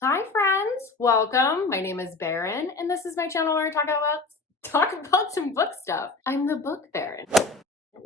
Hi friends, welcome. My name is Baron and this is my channel where I talk about some book stuff. I'm the Book Baron.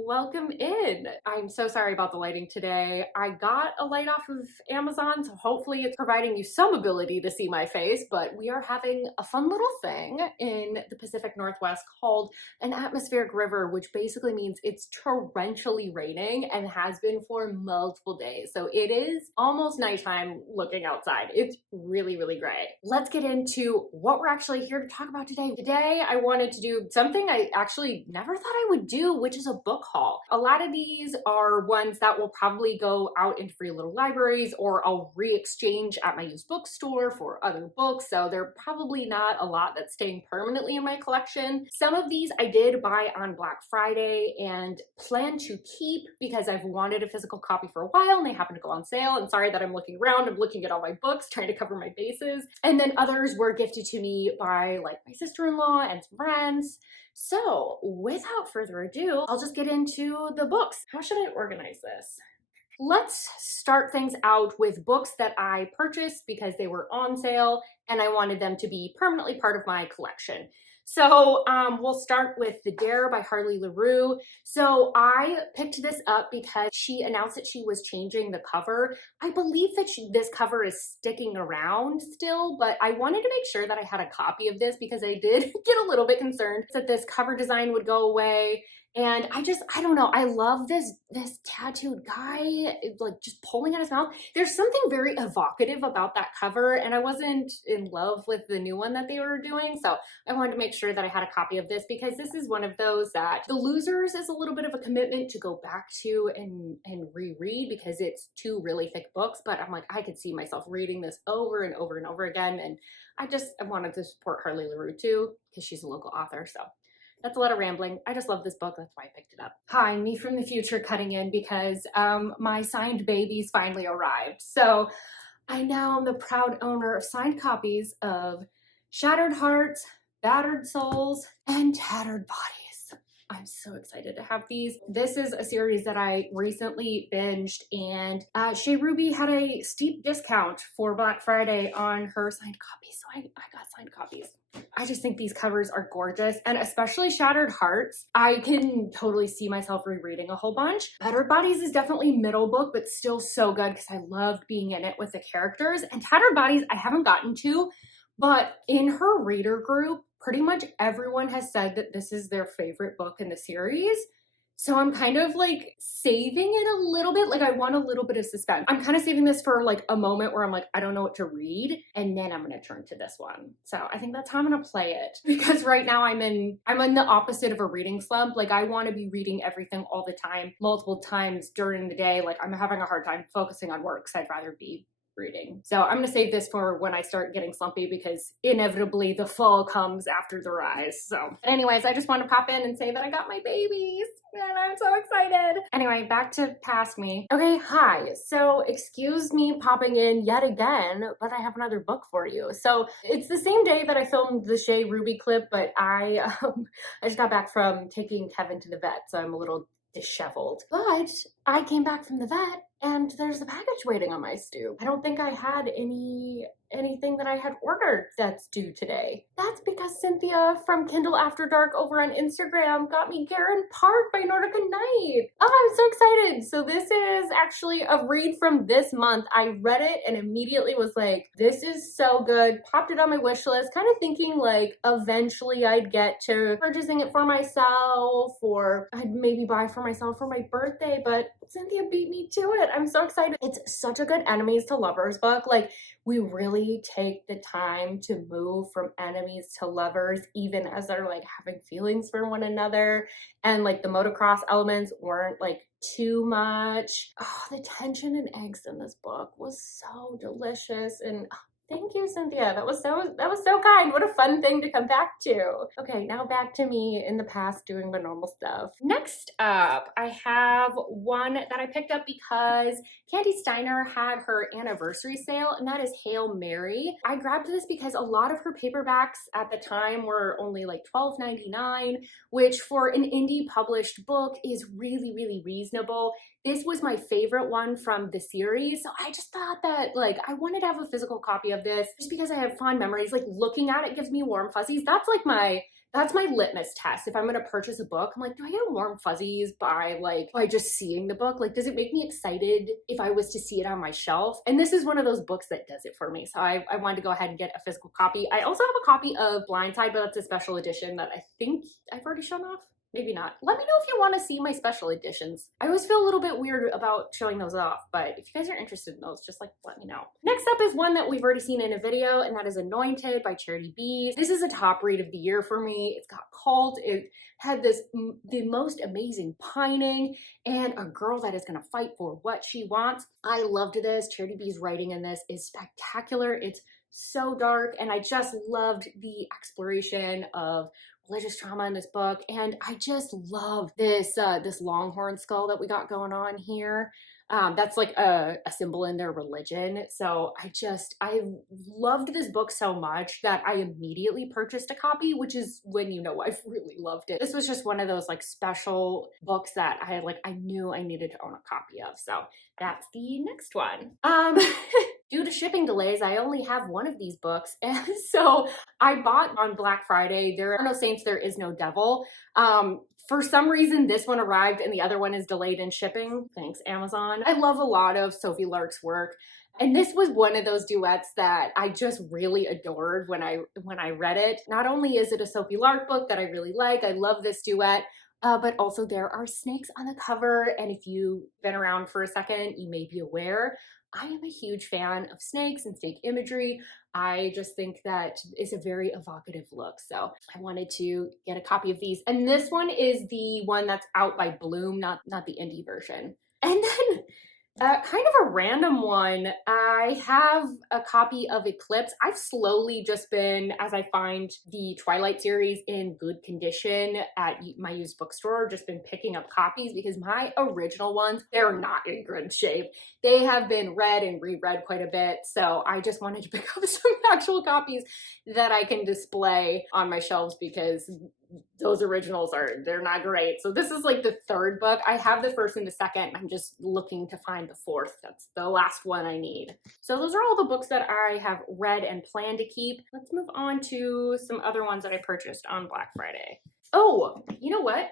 Welcome in. I'm so sorry about the lighting today. I got a light off of Amazon, so hopefully it's providing you some ability to see my face, but we are having a fun little thing in the Pacific Northwest called an atmospheric river, which basically means it's torrentially raining and has been for multiple days. So it is almost nighttime looking outside. It's really, really great. Let's get into what we're actually here to talk about today. Today, I wanted to do something I actually never thought I would do, which is a book haul. A lot of these are ones that will probably go out into free little libraries or I'll re-exchange at my used bookstore for other books. So they're probably not a lot that's staying permanently in my collection. Some of these I did buy on Black Friday and plan to keep because I've wanted a physical copy for a while and they happen to go on sale. And sorry that I'm looking around, I'm looking at all my books, trying to cover my bases. And then others were gifted to me by like my sister-in-law and some friends. So without further ado, I'll just get into the books. How should I organize this? Let's start things out with books that I purchased because they were on sale and I wanted them to be permanently part of my collection. So we'll start with The Dare by Harley LaRue. So I picked this up because she announced that she was changing the cover. I believe that this cover is sticking around still, but I wanted to make sure that I had a copy of this because I did get a little bit concerned that this cover design would go away. And I don't know, I love this tattooed guy, like just pulling at his mouth. There's something very evocative about that cover, and I wasn't in love with the new one that they were doing, so I wanted to make sure that I had a copy of this because this is one of those that The Losers is a little bit of a commitment to go back to and reread because it's two really thick books, but I'm like, I could see myself reading this over and over and over again, and I wanted to support Harley LaRue too because she's a local author, so. That's a lot of rambling. I just love this book. That's why I picked it up. Hi, me from the future cutting in because my signed babies finally arrived. So I now am the proud owner of signed copies of Shattered Hearts, Battered Souls, and Tattered Bodies. I'm so excited to have these. This is a series that I recently binged, and Shea Ruby had a steep discount for Black Friday on her signed copies, so I got signed copies. I just think these covers are gorgeous, and especially Shattered Hearts, I can totally see myself rereading a whole bunch. Battered Bodies is definitely middle book, but still so good because I loved being in it with the characters. And Tattered Bodies, I haven't gotten to, but in her reader group, pretty much everyone has said that this is their favorite book in the series. So I'm kind of like saving it a little bit. Like I want a little bit of suspense. I'm kind of saving this for like a moment where I'm like, I don't know what to read. And then I'm going to turn to this one. So I think that's how I'm going to play it because right now I'm in the opposite of a reading slump. Like I want to be reading everything all the time, multiple times during the day. Like I'm having a hard time focusing on work. So I'd rather be reading. So I'm gonna save this for when I start getting slumpy because inevitably the fall comes after the rise. So but anyways, I just want to pop in and say that I got my babies and I'm so excited. Anyway, back to past me. Okay, hi. So excuse me popping in yet again, but I have another book for you. So it's the same day that I filmed the Shea Ruby clip, but I just got back from taking Kevin to the vet, so I'm a little disheveled. But I came back from the vet and there's a package waiting on my stoop. I don't think I had anything that I had ordered that's due today. That's because Cynthia from Kindle After Dark over on Instagram got me Garen Park by Nordica Night. Oh, I'm so excited. So this is actually a read from this month. I read it and immediately was like, this is so good. Popped it on my wish list, kind of thinking like eventually I'd get to purchasing it for myself or I'd maybe buy for myself for my birthday, but Cynthia beat me to it. I'm so excited. It's such a good enemies to lovers book. Like we really take the time to move from enemies to lovers, even as they're like having feelings for one another. And like the motocross elements weren't like too much. Oh, the tension and eggs in this book was so delicious. And thank you, Cynthia. That was so kind. What a fun thing to come back to. Okay, now back to me in the past doing the normal stuff. Next up, I have one that I picked up because Candy Steiner had her anniversary sale, and that is Hail Mary. I grabbed this because a lot of her paperbacks at the time were only like $12.99, which for an indie published book is really, really reasonable. This was my favorite one from the series. So I just thought that like I wanted to have a physical copy of this just because I have fond memories. Like looking at it gives me warm fuzzies. That's my litmus test. If I'm gonna purchase a book, I'm like, do I get warm fuzzies by just seeing the book? Like, does it make me excited if I was to see it on my shelf? And this is one of those books that does it for me. So I wanted to go ahead and get a physical copy. I also have a copy of Blindside, but that's a special edition that I think I've already shown off. Maybe not. Let me know if you want to see my special editions. I always feel a little bit weird about showing those off, but if you guys are interested in those, just like let me know. Next up is one that we've already seen in a video, and that is Anointed by Charity Bees. This is a top read of the year for me. It's got cult. It had the most amazing pining and a girl that is going to fight for what she wants. I loved this. Charity Bees' writing in this is spectacular. It's so dark, and I just loved the exploration of religious trauma in this book, and I just love this this longhorn skull that we got going on here. That's like a symbol in their religion. So I loved this book so much that I immediately purchased a copy, which is when you know I've really loved it. This was just one of those like special books that I knew I needed to own a copy of. So that's the next one. Due to shipping delays, I only have one of these books, and so I bought on Black Friday There Are No Saints, There Is No Devil. For some reason, this one arrived and the other one is delayed in shipping. Thanks, Amazon. I love a lot of Sophie Lark's work, and this was one of those duets that I just really adored when I read it. Not only is it a Sophie Lark book that I really like, I love this duet, but also there are snakes on the cover, and if you've been around for a second, you may be aware I am a huge fan of snakes and snake imagery. I just think that it's a very evocative look. So I wanted to get a copy of these. And this one is the one that's out by Bloom, not the indie version. And then kind of a random one, I have a copy of Eclipse. I've slowly just been, as I find the Twilight series in good condition at my used bookstore, just been picking up copies because my original ones, they're not in good shape. They have been read and reread quite a bit. So I just wanted to pick up some actual copies that I can display on my shelves because those originals they're not great. So this is like the third book. I have the first and the second. I'm just looking to find the fourth. That's the last one I need. So those are all the books that I have read and plan to keep. Let's move on to some other ones that I purchased on Black Friday. Oh, you know what?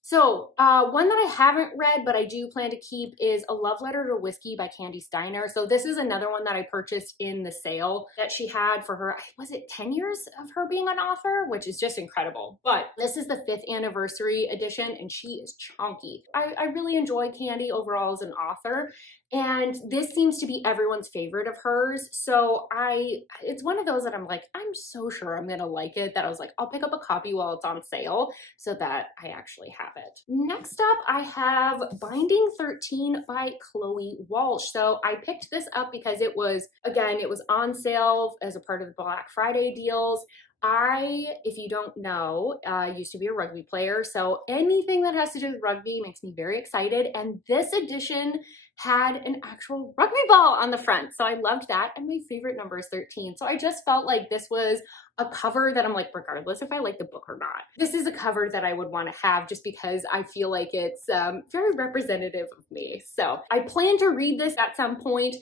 So one that I haven't read, but I do plan to keep is A Love Letter to Whiskey by Candy Steiner. So this is another one that I purchased in the sale that she had for her, was it 10 years of her being an author, which is just incredible. But this is the 5th anniversary edition, and she is chunky. I really enjoy Candy overall as an author. And this seems to be everyone's favorite of hers. So it's one of those that I'm like, I'm so sure I'm gonna like it that I was like, I'll pick up a copy while it's on sale so that I actually have it. Next up, I have Binding 13 by Chloe Walsh. So I picked this up because it was on sale as a part of the Black Friday deals. If you don't know, used to be a rugby player, so anything that has to do with rugby makes me very excited, and this edition had an actual rugby ball on the front, so I loved that, and my favorite number is 13, so I just felt like this was a cover that I'm like, regardless if I like the book or not, this is a cover that I would want to have just because I feel like it's very representative of me. So I plan to read this at some point.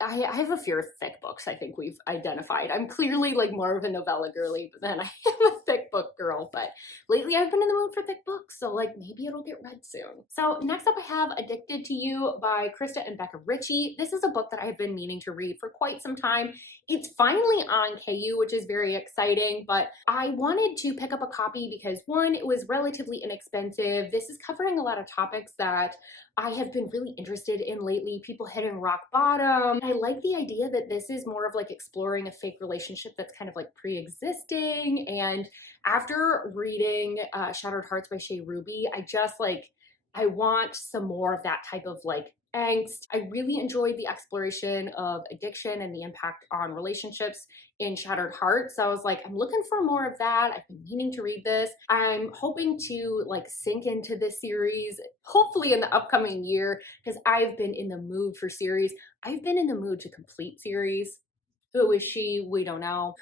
I have a fear of thick books, I think we've identified. I'm clearly like more of a novella girly than I am a thick book girl, but lately I've been in the mood for thick books, so like maybe it'll get read soon. So next up I have Addicted to You by Krista and Becca Ritchie. This is a book that I've been meaning to read for quite some time. It's finally on KU, which is very exciting, but I wanted to pick up a copy because one, it was relatively inexpensive. This is covering a lot of topics that I have been really interested in lately, people hitting rock bottom. I like the idea that this is more of like exploring a fake relationship that's kind of like pre-existing. And after reading Shattered Hearts by Shea Ruby, I want some more of that type of like angst. I really enjoyed the exploration of addiction and the impact on relationships in Shattered Heart. So I was like, I'm looking for more of that. I've been meaning to read this. I'm hoping to like sink into this series, hopefully in the upcoming year, because I've been in the mood for series. I've been in the mood to complete series. Who is she? We don't know.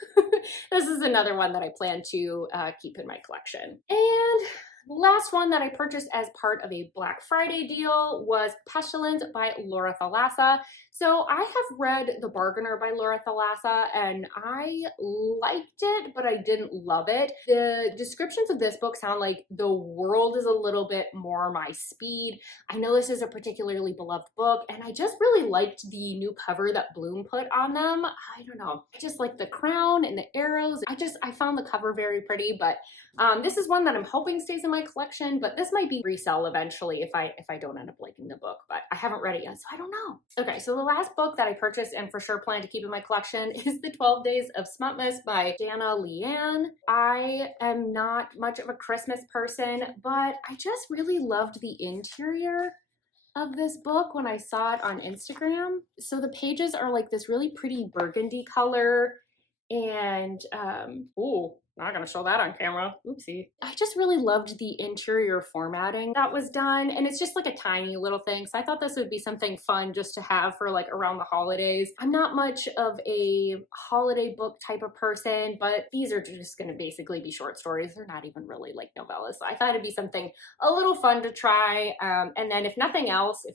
This is another one that I plan to keep in my collection. And The last one that I purchased as part of a Black Friday deal was Pestilence by Laura Thalassa. So I have read The Bargainer by Laura Thalassa and I liked it, but I didn't love it. The descriptions of this book sound like the world is a little bit more my speed. I know this is a particularly beloved book and I just really liked the new cover that Bloom put on them. I don't know. I just like the crown and the arrows. I found the cover very pretty, but this is one that I'm hoping stays in my collection, but this might be resell eventually if I don't end up liking the book, but I haven't read it yet, so I don't know. Okay, so the last book that I purchased and for sure plan to keep in my collection is The 12 Days of Smutmas by Dana Leanne. I am not much of a Christmas person, but I just really loved the interior of this book when I saw it on Instagram. So the pages are like this really pretty burgundy color and, ooh, not gonna show that on camera. Oopsie. I just really loved the interior formatting that was done. And it's just like a tiny little thing. So I thought this would be something fun just to have for like around the holidays. I'm not much of a holiday book type of person, but these are just gonna basically be short stories. They're not even really like novellas. So I thought it'd be something a little fun to try. And then if nothing else,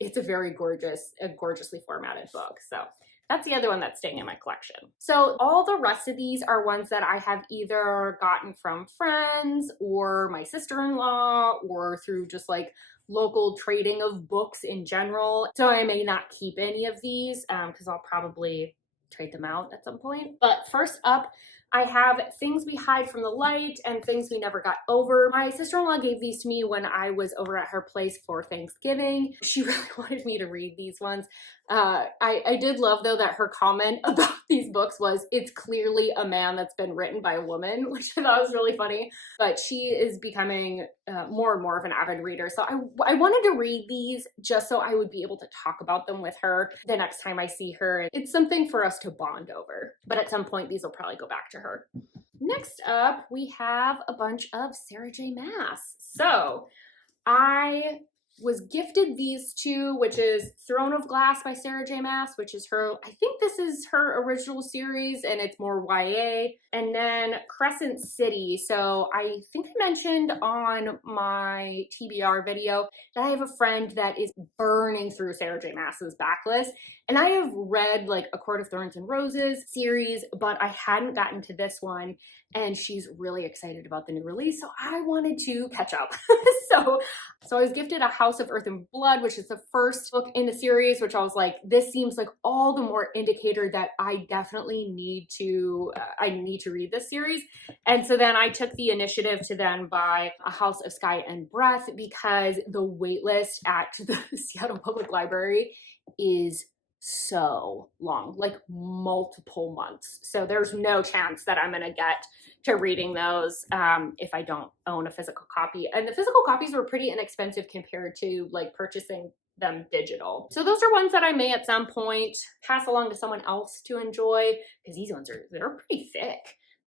it's a very gorgeously formatted book. So that's the other one that's staying in my collection. So all the rest of these are ones that I have either gotten from friends or my sister-in-law or through just like local trading of books in general. So I may not keep any of these because I'll probably trade them out at some point. But first up, I have Things We Hide from the Light and Things We Never Got Over. My sister-in-law gave these to me when I was over at her place for Thanksgiving. She really wanted me to read these ones. I did love, though, that her comment about these books was, it's clearly a man that's been written by a woman, which I thought was really funny. But she is becoming more and more of an avid reader. So I wanted to read these just so I would be able to talk about them with her the next time I see her. It's something for us to bond over. But at some point, these will probably go back to her. Next up, we have a bunch of Sarah J. Maas. So I was gifted these two, which is Throne of Glass by Sarah J. Maas, which is I think this is her original series and it's more YA. And then Crescent City. So I think I mentioned on my TBR video that I have a friend that is burning through Sarah J. Maas's backlist. And I have read like A Court of Thorns and Roses series, but I hadn't gotten to this one. And she's really excited about the new release, so I wanted to catch up. So I was gifted A House of Earth and Blood, which is the first book in the series, which I was like, this seems like all the more indicator that I definitely need to read this series. And so then I took the initiative to then buy A House of Sky and Breath because the wait list at the Seattle Public Library is so long, like multiple months. So there's no chance that I'm gonna get to reading those if I don't own a physical copy. And the physical copies were pretty inexpensive compared to like purchasing them digital. So those are ones that I may at some point pass along to someone else to enjoy because these ones they're pretty thick.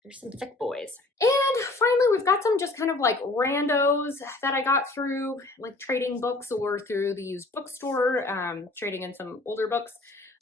There's some thick boys. And finally, we've got some just kind of like randos that I got through like trading books or through the used bookstore, trading in some older books.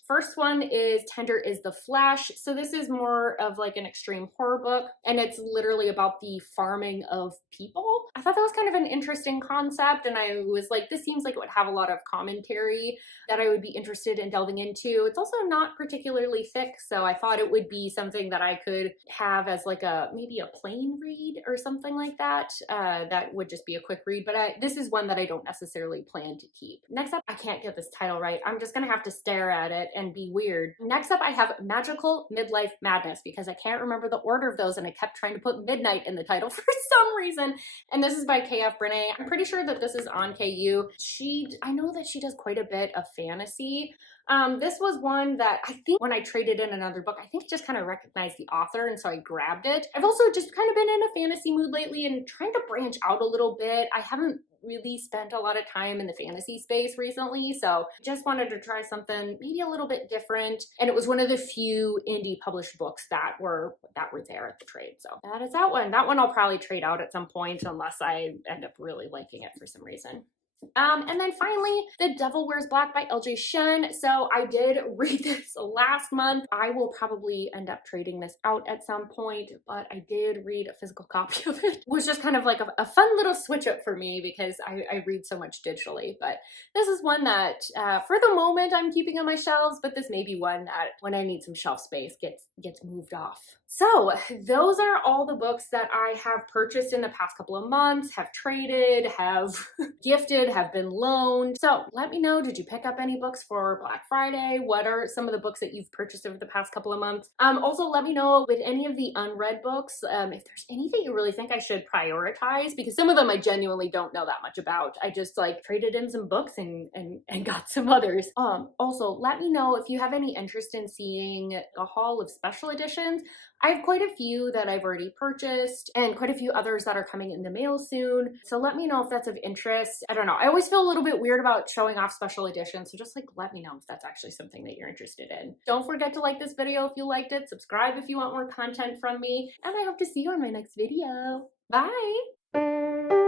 First one is Tender is the Flesh. So this is more of like an extreme horror book, and it's literally about the farming of people. I thought that was kind of an interesting concept, and I was like, this seems like it would have a lot of commentary that I would be interested in delving into. It's also not particularly thick, so I thought it would be something that I could have as like maybe a plain read or something like that. That would just be a quick read, but this is one that I don't necessarily plan to keep. Next up, I can't get this title right. I'm just gonna have to stare at it and be weird. Next up, I have Magical Midlife Madness because I can't remember the order of those and I kept trying to put midnight in the title for some reason. And this is by K.F. Brené. I'm pretty sure that this is on KU. I know that she does quite a bit of fantasy. This was one that I think when I traded in another book, I think I just kind of recognized the author and so I grabbed it. I've also just kind of been in a fantasy mood lately and trying to branch out a little bit. I haven't really spent a lot of time in the fantasy space recently, so just wanted to try something maybe a little bit different. And it was one of the few indie published books that were there at the trade. So that is that one. That one I'll probably trade out at some point unless I end up really liking it for some reason. And then finally, The Devil Wears Black by LJ Shen. So I did read this last month. I will probably end up trading this out at some point, but I did read a physical copy of it. It was just kind of like a fun little switch up for me because I read so much digitally. But this is one that for the moment I'm keeping on my shelves, but this may be one that when I need some shelf space gets moved off. So those are all the books that I have purchased in the past couple of months, have traded, have gifted, have been loaned. So let me know, did you pick up any books for Black Friday? What are some of the books that you've purchased over the past couple of months? Also, let me know with any of the unread books, if there's anything you really think I should prioritize, because some of them I genuinely don't know that much about. I just like traded in some books and got some others. Also, let me know if you have any interest in seeing a haul of special editions. I have quite a few that I've already purchased and quite a few others that are coming in the mail soon. So let me know if that's of interest. I don't know. I always feel a little bit weird about showing off special editions. So just like let me know if that's actually something that you're interested in. Don't forget to like this video if you liked it. Subscribe if you want more content from me. And I hope to see you on my next video. Bye.